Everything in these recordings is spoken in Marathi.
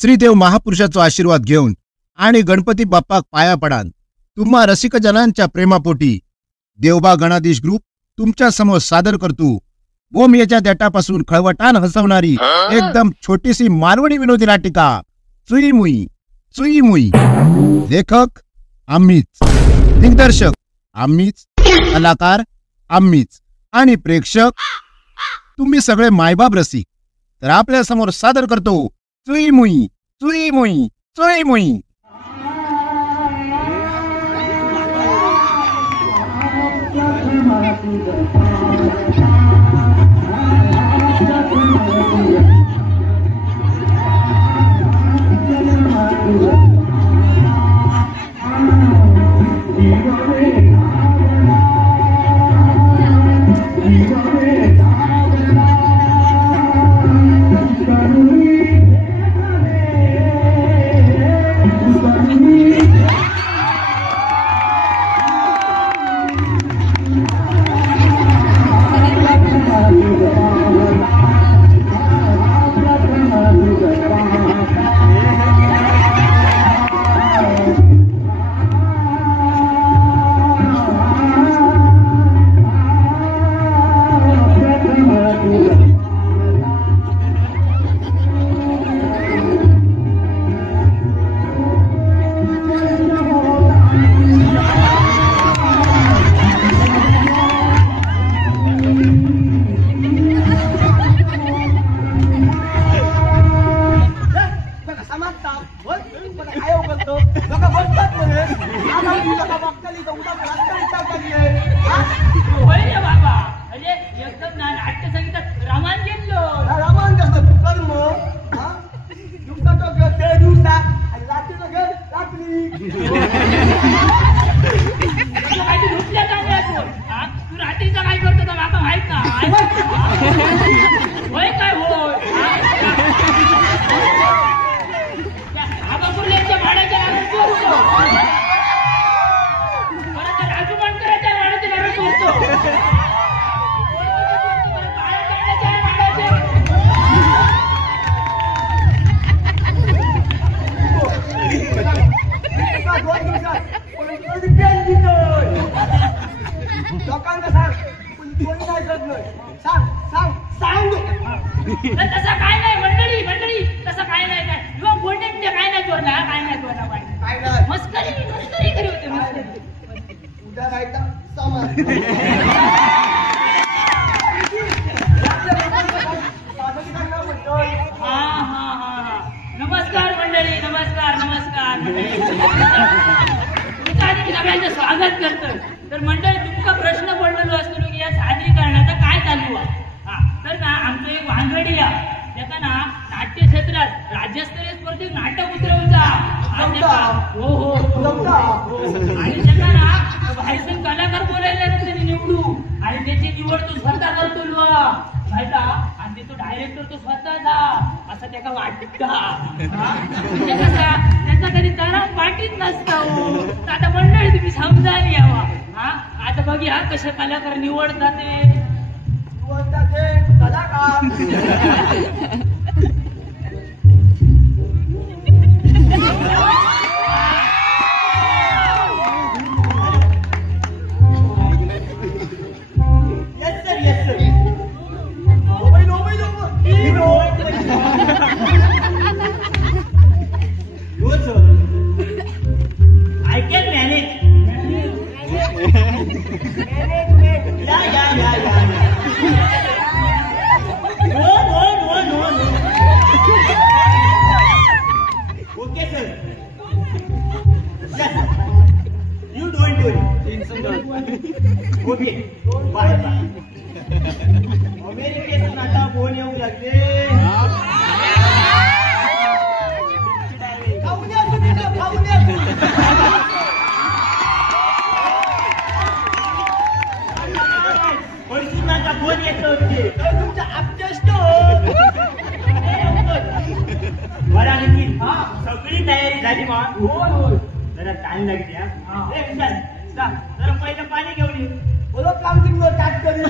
श्रीदेव महापुरुषाचो आशीर्वाद घेऊन आणि गणपती बाप्पाक पाया पडान तुम्हा रसिक जनांच्या प्रेमापोटी देवबा गणाधीश ग्रुप तुमच्या समोर सादर करतो भूमियेच्या देठापासून खळवटान हसवणारी एकदम छोटीशी मारवणी विनोदी नाटिका चुई मुई चुई मुई. लेखक आम्हीच, दिग्दर्शक आम्हीच, कलाकार आम्हीच आणि प्रेक्षक तुम्ही सगळे मायबाप रसिक. तर आपल्या समोर सादर करतो चुई मुई चुई मुई चुई मुई. नमस्कार मंडळी, नमस्कार नमस्कार. सगळ्यांचं स्वागत करतो. तर मंडळी तुमका प्रश्न पडलेलो असतो की या सादरीकरणाचा काय चालू आहे. तर ना आमचं एक वांगडी आहे त्याचा ना नाट्य क्षेत्रात राज्यस्तरीय स्पर्धेत नाटक उतरवचा. हो हो आणि त्याचा ना बाहेरचे कलाकार बोलायला त्यांनी निवडू आणि त्याची निवड तो स्वतः करतो माहिता. आणि तो डायरेक्टर तो स्वतःचा असं त्याला वाटत त्याचा कधी तराव पाठीत नसता. आता मंडळी तुम्ही समजायला यावा. आता बघूया कसे कलाकार निवडतात कलाकार. I can manage. No. Okay, sir. Yes. You don't do it. Okay. Bye. अमेरिकेतून आता फोन येऊ लागले. फोन येतो तुमचा अपटेस्ट बरा निखिल. सगळी तयारी झाली मग. जरा टाइम लागली. जरा पहिलं पाणी घेऊन ये. बोलो काम सिंग टाक करू.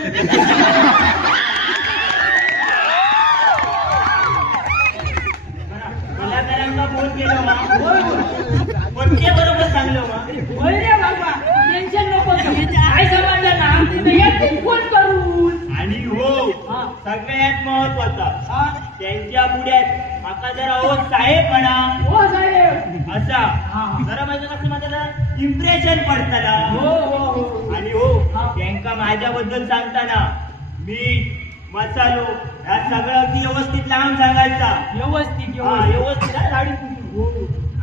महत्वाचा. त्यांच्या पुढ्यात माका जरा ओ साहेब म्हणा, हो साहेब असा जरा माझं कसं माझं इम्प्रेशन पडताना. आणि हो त्यांका माझ्याबद्दल सांगताना मीठ मसालो ह्या सगळं अगदी व्यवस्थित लावून सांगायचा. व्यवस्थित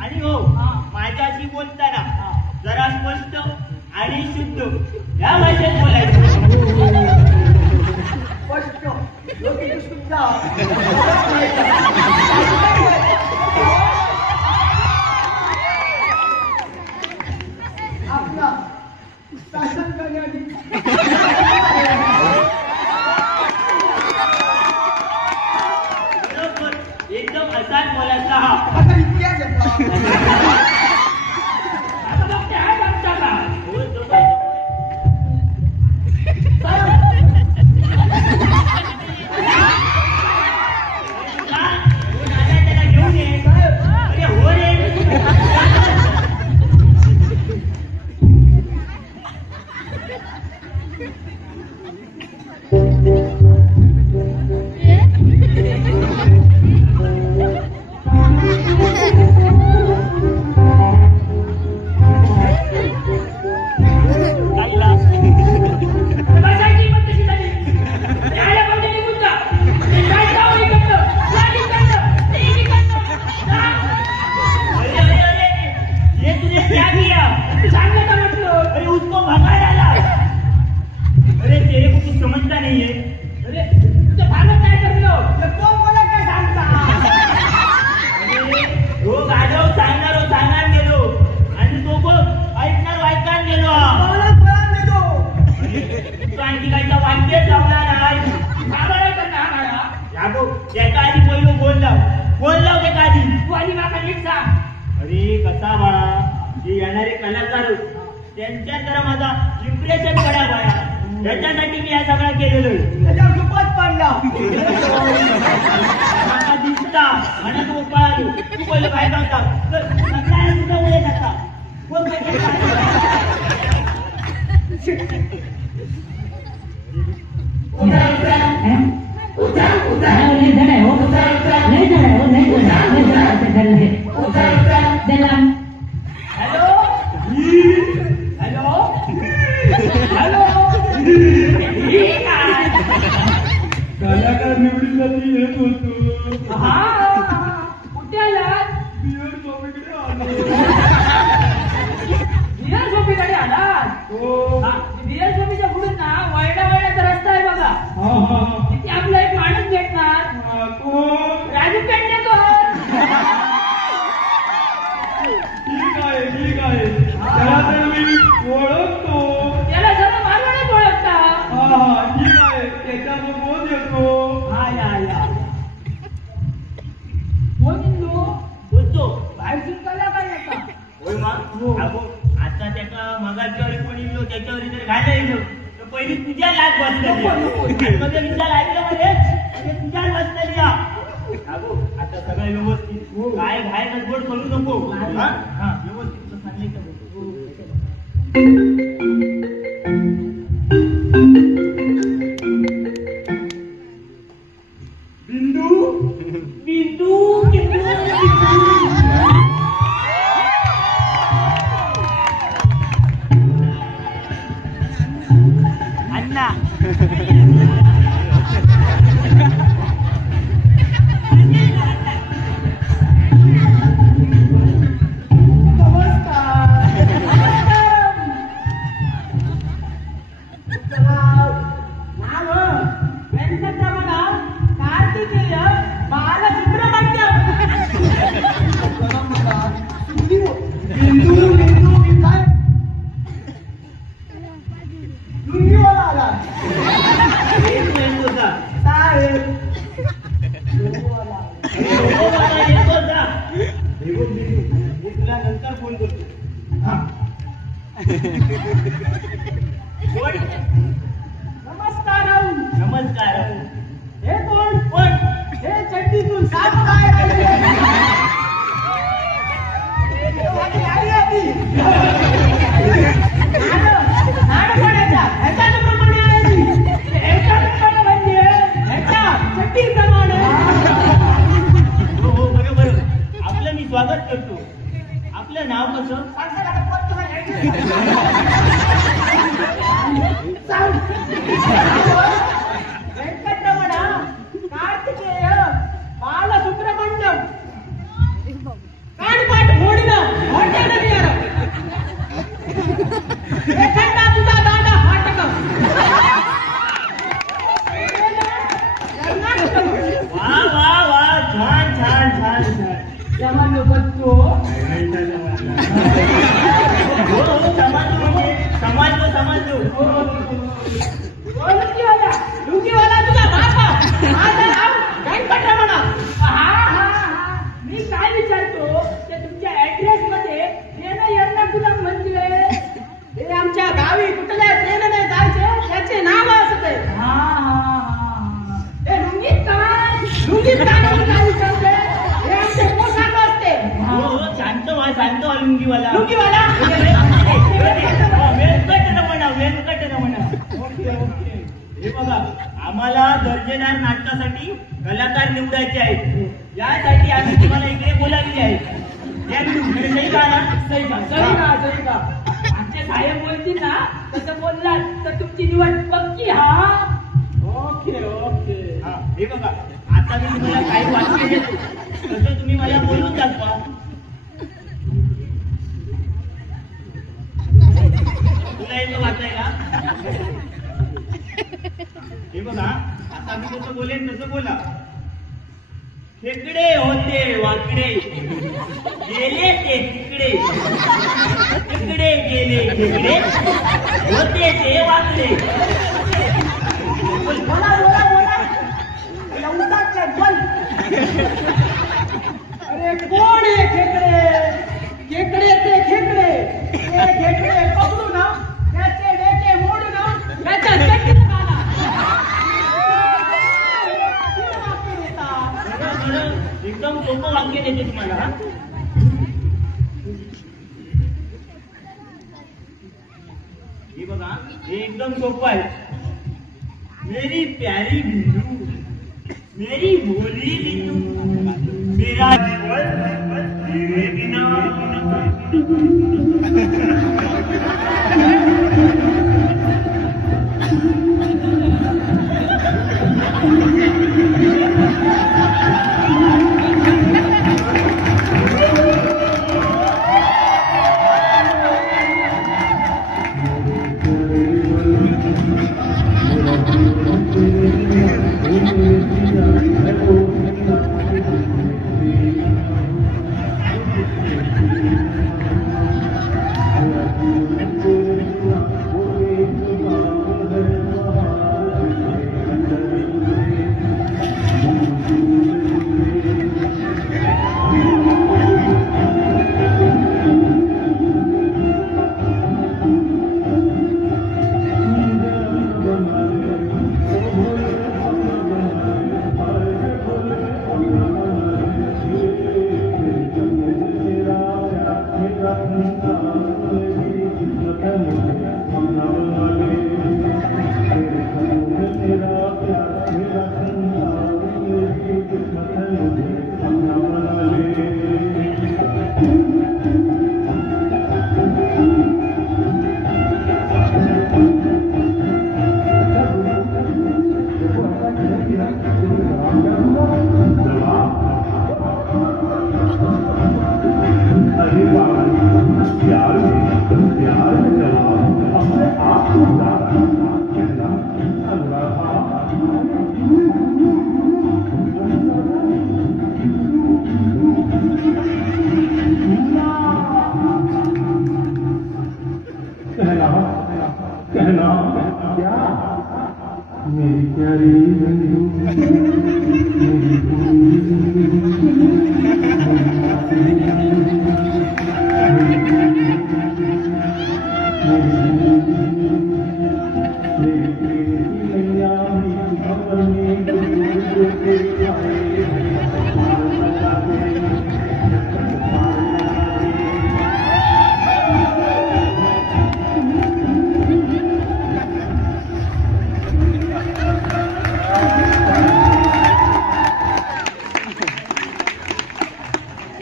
आणि हो माझ्याशी बोलताना जरा स्पष्ट आणि शुद्ध या भाषेत बोलायचं. एकदम असाच बोलायचा. अरे कसा बाळा जे येणारे कलाकार त्यांच्या जरा माझा इम्प्रेशन पडा बाळा. त्याच्यासाठी मी हा सगळा केलेलो पडला दिसता म्हणा तू पळालो तू पहिलं काय करता सुद्धा बोलत आता कलाकार निवडीसाठी येत होतो. कुठे आलात? बियर झोपीकडे आलात. बियर झोपीच्या पुढून ना वळण्याचा रस्ता आहे बघा. तिथे आपला एक माणूस भेटणार. राजू पेडणेकर. ठीक आहे त्याला तर मी ओळखतो. त्याला सर्व मारवाडीत ओळखता. ठीक आहे त्याच्यासोबत येतो. बोलतो बाहेर शिकायला काय येता. होय आता त्याचा मगाच्यावर कोणी येलो त्याच्यावर जर घायला येलो तर पहिली तुझ्या लाट बसलेली विचार ऐकलं म्हणजे तुझ्या बसलेली. आता सगळं व्यवस्थित काय घाय गडबड करू नको. व्यवस्थित सांगितलं. बिंदू बिंदू अण्णा नंतर फोन करतो. नमस्कार. नमस्कार. हे कोण? हे चड्डीतून साप काय चड्डी बाजू लुंगीवाला तुझा बापा माझं नाव व्यंकटरमण. मी काय विचारतो ते तुमच्या ऍड्रेस मध्ये ट्रेन एर्नाकुलम म्हणजे हे आमच्या गावी कुठल्या ट्रेनने जायचे त्याचे नाव असते. हे लुंगीत काय काय विचारते हे आमचे पोशाख असते. शांत व्हा लुंगीवाला व्यंकटरमण. ओके. हे बघा, आम्हाला दर्जेदार नाटकासाठी कलाकार निवडायचे आहेत. यासाठी आम्ही तुम्हाला इकडे बोलावले आहे. सही का ना? सही का आमचे साहेब बोलतील ना तसं बोललात तर तुमची निवड पक्की. ओके. हे बघा, आता मी तुम्हाला काही वाक्य देतो तसं तुम्ही मला बोलून दाखवा. तुला येतं वाचायला? हे बघा, आता मी जसं बोलेन तसं बोला. खेकडे होते वाकडे गेले ते तिकडे, तिकडे गेले खेकडे होते ते वाकडे. बोला अरे कोण आहे खेकडे ते खेकडे पकडू ना त्याचे डेके मोडू ना त्याच्या चटणीत घाला. एकदम सोपं वाक्य देते तुम्हाला. हे बघा, हे एकदम सोपं आहे. मेरी प्यारी बिंदू, मेरी भोली बिंदू, मेरा जीवन तेरे बिना. कहना क्या मेरी प्यारी बंधु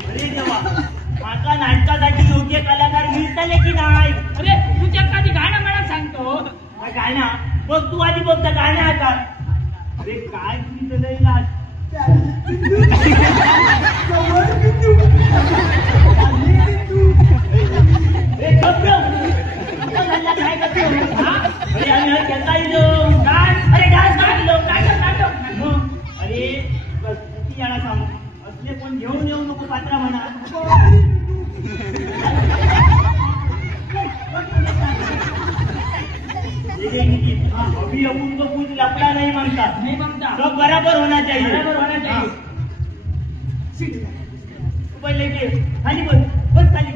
मेरी नाटकासाठी योग्य कलाकार मिळताले की नाही? अरे तुझ्या कधी गाणं मला सांगतो गाणं बघ. तू आधी बघ गाणं आता. अरे काय तुम्ही काय करतो? अरे आम्ही खेळता येलो डान्स. अरे डान्स काढलो नाटक. अरे किती याला सांगू असले कोण घेऊन येऊ नको पात्रा म्हणा. अभी अपन को कुछ लपड़ा नहीं मांगता, नहीं मांगता, सब बराबर होना चाहिए, बराबर होना चाहिए। पहले के खाली बस खाली।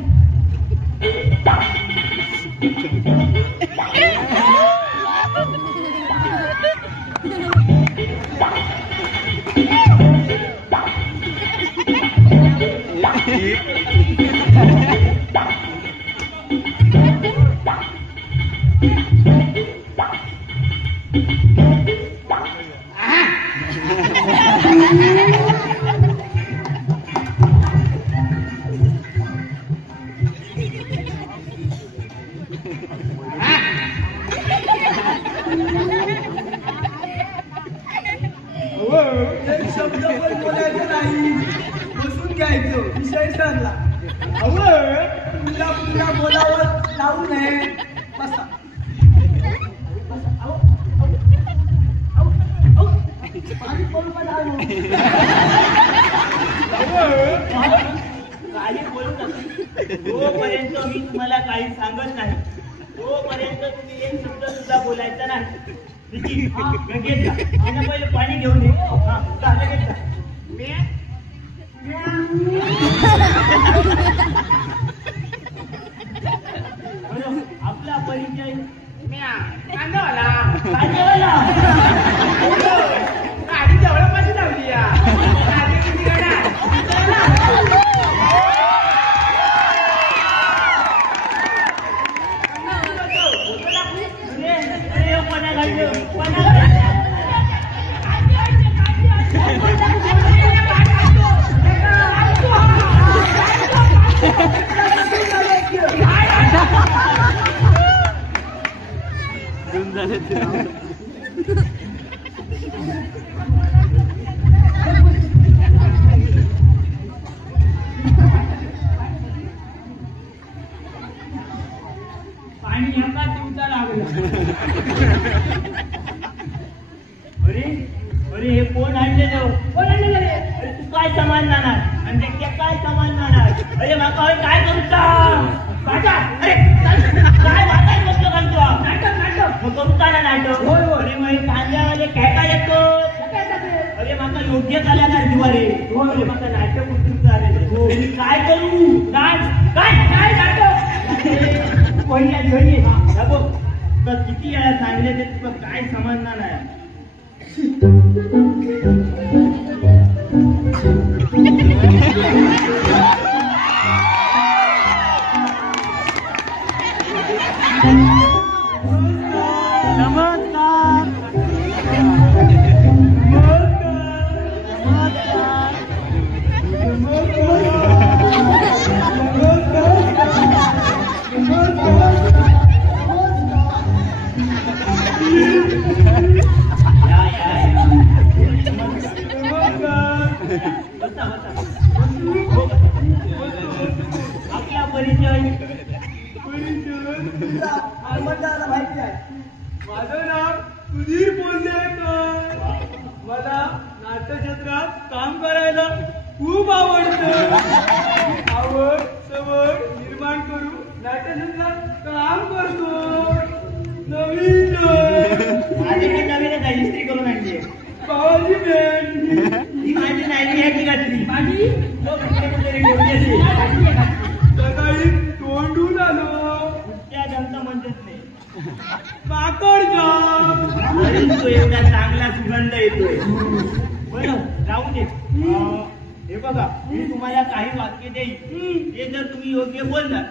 शब्द पण बोलायचं नाही, बसून घ्यायचं, विषय ठरला. तुला पुन्हा बोलावं लावू नये. बसा. पाणी पडू का नाही? काही बोलू नका. जोपर्यंत मी तुम्हाला काही सांगत नाही तोपर्यंत तुम्ही एक शब्द सुद्धा बोलायचा नाही. घेत जा. पहिले पाणी घेऊन ये. लगेच जा. आपला परिचय कांदावाला गाडी जवळपास लावली या. पाणी एका दिवसा लागलं. अरे हे कोण आणलेलं? कोण आणलेलं रे? अरे तू काय समजणार आणि ते काय समजणार? अरे माका काय करूचा? अरे काय वाटाय बसलो का तू? नाटक करूचा ना नाटक. अरे मग कांद्यामध्ये खेळता येतो. अरे माका योग्य झाल्या ना दिवाळी. अरे माका नाटक उतरून आलेलं. मी काय करू? काय नाटक? कोणी तर किती वेळा सांगले ते तुला काय समजणार नाही. आपला परिचय माहिती आहे. माझं नाव सुधीर बोललेकर. मला नाट्यक्षेत्रात काम करायला खूप आवडतं. आवड सवड निर्माण करून नाट्यक्षेत्रात काम करतो. नवीन नवीन इस्त्री करून आणली. भावाची बँड ही माझी नाही आहे की घातली माझी सकाळी तोंडून आलो. त्या जनता म्हणत नाही काकड तो एवढा चांगला सुगंध येतोय. बरं राहू दे. हे बघा मी तुम्हाला काही वाक्य देईल. हे जर तुम्ही योग्य बोलला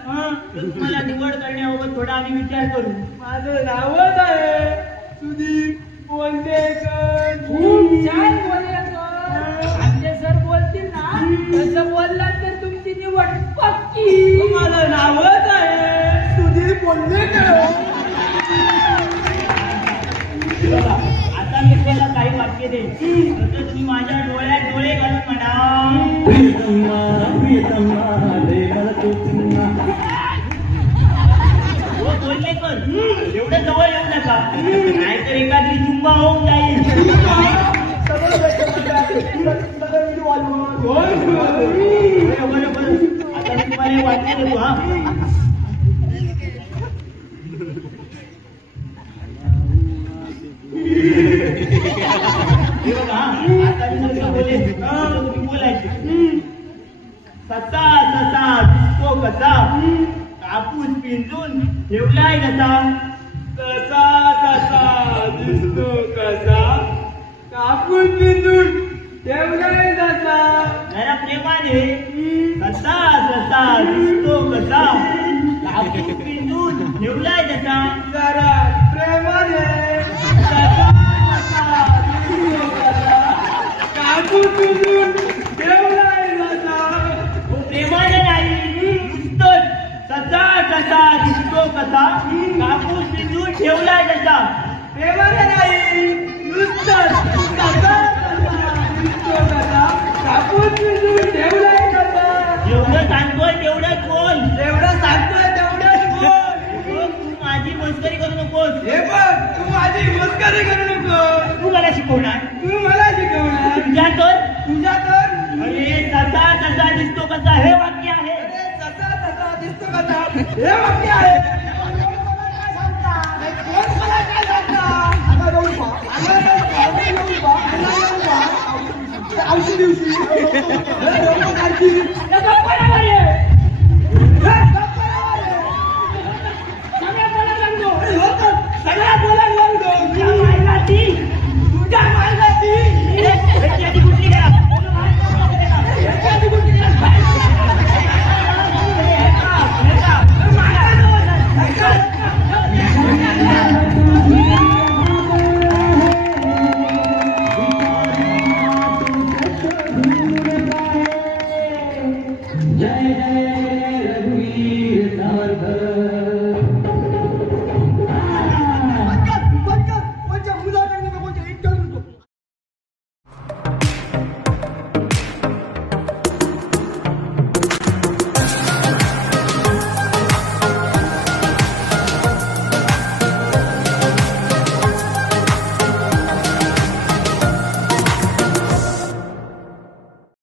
तर तुम्हाला निवड करण्याबाबत थोडा आम्ही विचार करू. माझं नावच आहे सुधीर बोललेकर. खूप छान बोललेकर. आमचे सर बोलतील ना तसं बोलला तर तुमची निवड पक्की. माझं नावच आहे सुधीर बोललेकर. आता मी तुम्हाला काही वाक्य देईल. तसं तुम्ही माझ्या डोळ्यात डोळे घालून म्हणा. बोललेकर एवढं जवळ येऊ नका नाहीतर एखादी चुंबा होऊन जाईल. बरोबर आता मी तुम्हाला वाक्य देतो. हे बघा आता मी जसं बोलेन तुम्ही बोलायचे. ससा ससा दिसतो कसा कापूस पिंजून ठेवलाय कसा. कसा कसा दिसतो कसा कापूस पिंजून ठेवलाय कसा. जरा प्रेमाने ससा ससा दिसतो कसा कापूस पिंजून ठेवलाय कसा. जरा प्रेमाने कसा कसा दिसतो कसा कापूस पिंजून ठेवलाय कसा. प्रेमाने नाही नुसतंच ससा ससा दिसतो कसा कापूस पिंजून ठेवलाय कसा. प्रेमाने नाही नुसतं कसा कसा दिसतो कसा कापूस पिंजून ठेवलाय कसा. जेवढं सांगतोय तेवढंच बोल. एवढं सांगतोय तेवढंच बोल. तू माझी मस्करी करू नकोस. हे बघ तू माझी मस्करी करू नको. तू मला शिकवणार. तू मला शिकवणार. तुझ्या तर तुझ्या तर अरे ससा ससा दिसतो कसा हे वाक्य आहे. अरे ससा ससा दिसतो कसा हे वाक्य आहे. कोण मला काय सांगता. आता जाऊ बा. आता जाऊ बा. औषधी